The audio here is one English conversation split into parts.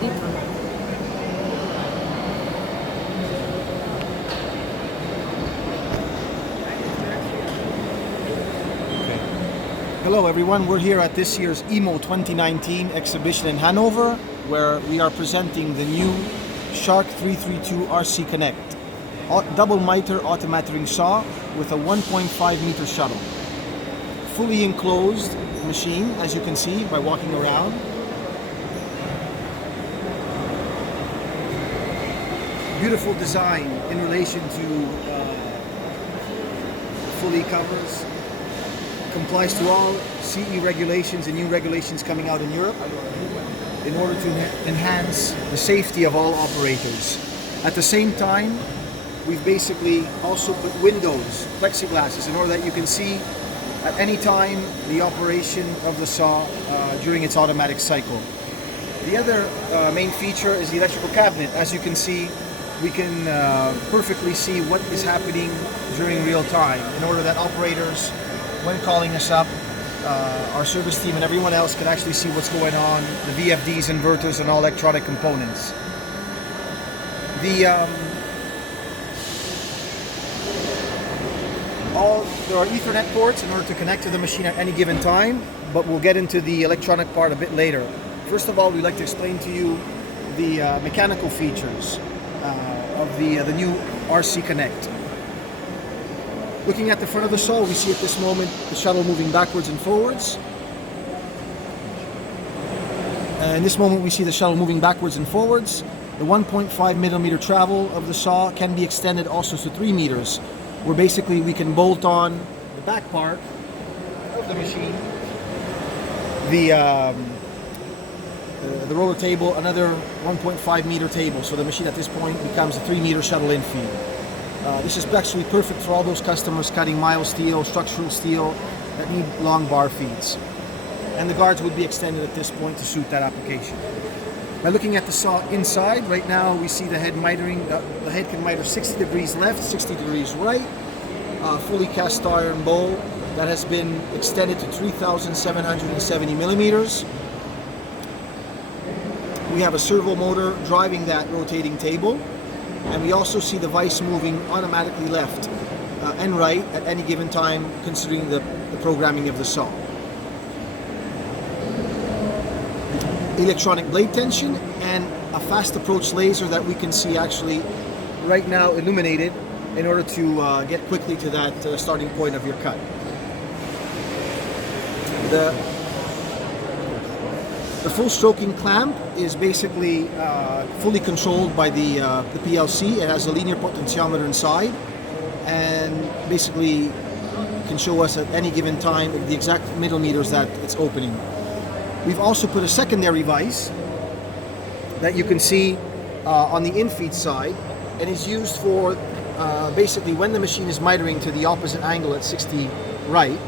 dito. Hello everyone, we're here at this year's EMO 2019 exhibition in Hanover, where we are presenting the new Shark 332 RC Konnect double miter automatic saw with a 1.5 meter shuttle. Fully enclosed machine, as you can see by walking around. Beautiful design in relation to fully covers. Complies to all CE regulations and new regulations coming out in Europe in order to enhance the safety of all operators. At the same time, we've basically also put windows, plexiglasses, in order that you can see at any time the operation of the saw during its automatic cycle. The other main feature is the electrical cabinet. As you can see, we can perfectly see what is happening during real time in order that operators, when calling us up, our service team and everyone else can actually see what's going on, the VFDs, inverters, and all electronic components. There are Ethernet ports in order to connect to the machine at any given time, but we'll get into the electronic part a bit later. First of all, we'd like to explain to you the mechanical features of the new RC Konnect. Looking at the front of the saw, we see at this moment the shuttle moving backwards and forwards. In this moment we see the shuttle moving backwards and forwards. The 1.5 millimeter travel of the saw can be extended also to 3 meters, where basically we can bolt on the back part of the machine, the roller table, another 1.5 meter table, so the machine at this point becomes a 3 meter shuttle in feed. This is actually perfect for all those customers cutting mild steel, structural steel that need long bar feeds. And the guards would be extended at this point to suit that application. By looking at the saw inside, right now we see the head mitering. The head can miter 60 degrees left, 60 degrees right. Fully cast iron bowl that has been extended to 3,770 millimeters. We have a servo motor driving that rotating table. And we also see the vise moving automatically left and right at any given time, considering the programming of the saw. Electronic blade tension and a fast approach laser that we can see actually right now illuminated in order to get quickly to that starting point of your cut. The full stroking clamp is basically fully controlled by the PLC. It has a linear potentiometer inside and basically can show us at any given time the exact millimeters that it's opening. We've also put a secondary vise that you can see on the infeed side, and is used for basically when the machine is mitering to the opposite angle at 60 right.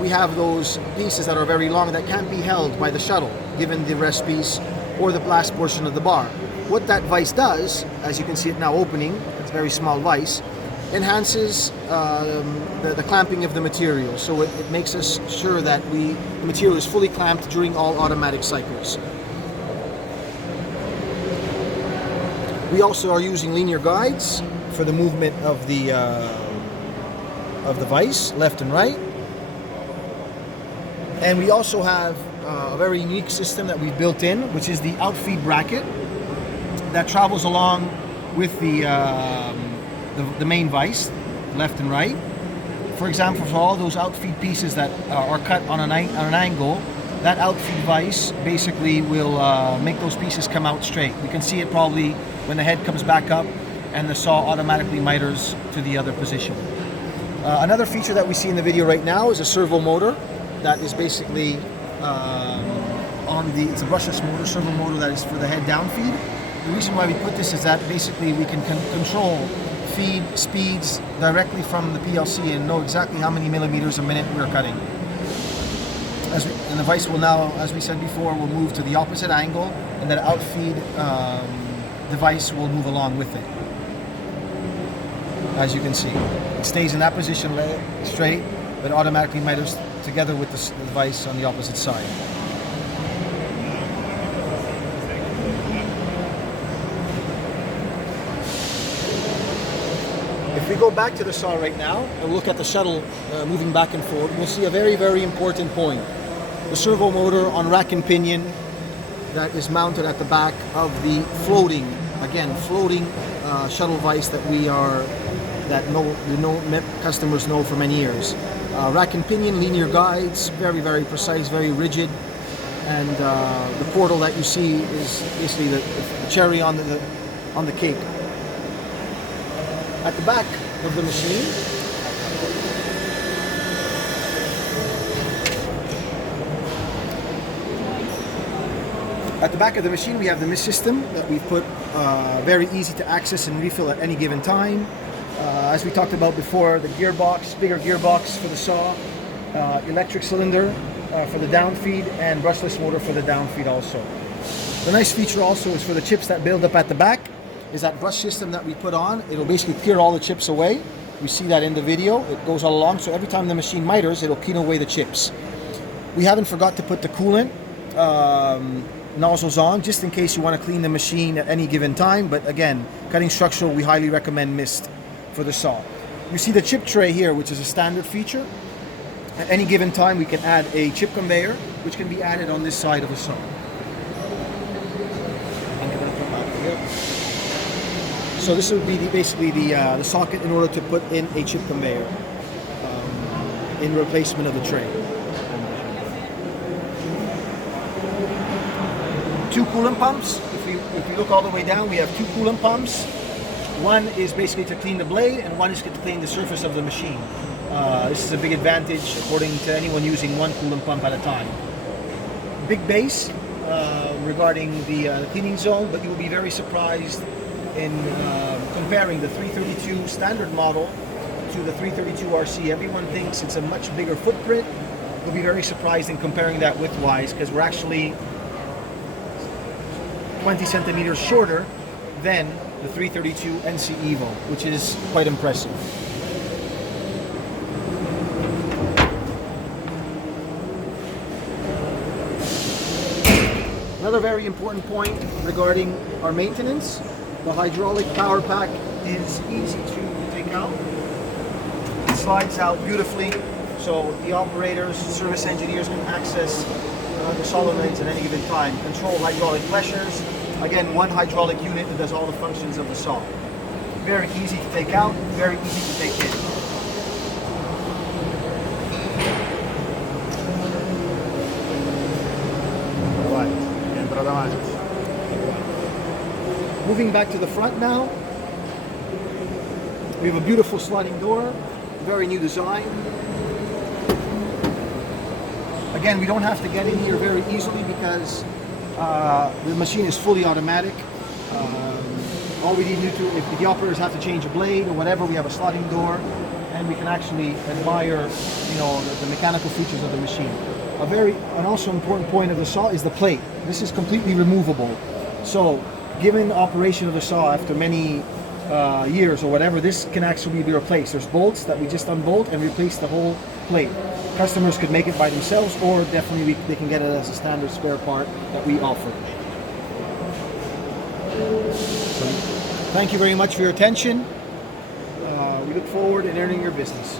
We have those pieces that are very long that can't be held by the shuttle, given the rest piece or the last portion of the bar. What that vise does, as you can see it now opening, it's a very small vise, enhances the clamping of the material. So it makes us sure that the material is fully clamped during all automatic cycles. We also are using linear guides for the movement of the vise, left and right. And we also have a very unique system that we've built in, which is the outfeed bracket that travels along with the main vise, left and right. For example, for all those outfeed pieces that are cut on an angle, that outfeed vise basically will make those pieces come out straight. We can see it probably when the head comes back up and the saw automatically miters to the other position. Another feature that we see in the video right now is a servo motor that is basically it's a brushless motor, servo motor that is for the head down feed. The reason why we put this is that basically we can control feed speeds directly from the PLC and know exactly how many millimeters a minute we're cutting. And the vise will now, as we said before, will move to the opposite angle, and that outfeed device will move along with it. As you can see, it stays in that position straight, but automatically miters together with the device on the opposite side. If we go back to the saw right now and look at the shuttle moving back and forth, we'll see a very, very important point. The servo motor on rack and pinion that is mounted at the back of the floating shuttle vise that customers know for many years. Rack and pinion, linear guides, very, very precise, very rigid. And the portal that you see is basically the cherry on the cake. At the back of the machine, we have the mist system that we've put very easy to access and refill at any given time. As we talked about before, the gearbox, bigger gearbox for the saw, electric cylinder for the down feed, and brushless motor for the down feed also. The nice feature also is for the chips that build up at the back is that brush system that we put on. It'll basically clear all the chips away. We see that in the video. It goes all along, so every time the machine miters, it'll clean away the chips. We haven't forgot to put the coolant nozzles on, just in case you want to clean the machine at any given time. But again, cutting structural, we highly recommend mist for the saw. You see the chip tray here, which is a standard feature. At any given time, we can add a chip conveyor, which can be added on this side of the saw. So this would be basically the socket in order to put in a chip conveyor in replacement of the tray. Two coolant pumps. If we look all the way down, we have two coolant pumps. One is basically to clean the blade, and one is to clean the surface of the machine. This is a big advantage according to anyone using one coolant pump at a time. Big base regarding the cleaning zone, but you will be very surprised in comparing the 332 standard model to the 332 RC. Everyone thinks it's a much bigger footprint. You'll be very surprised in comparing that width-wise, because we're actually 20 centimeters shorter than the 332 NC Evo, which is quite impressive. Another very important point regarding our maintenance, the hydraulic power pack is easy to take out. It slides out beautifully, so the operators, service engineers can access the solenoids at any given time. Control hydraulic pressures. Again, one hydraulic unit that does all the functions of the saw. Very easy to take out, very easy to take in. Moving back to the front now, we have a beautiful sliding door, very new design. Again, we don't have to get in here very easily because the machine is fully automatic. All we need to do, if the operators have to change a blade or whatever, we have a sliding door, and we can actually admire, the mechanical features of the machine. An also important point of the saw is the plate. This is completely removable. So, given operation of the saw after many years or whatever, this can actually be replaced. There's bolts that we just unbolt and replace the whole plate. Customers could make it by themselves, or definitely they can get it as a standard spare part that we offer. So, thank you very much for your attention. We look forward in earning your business.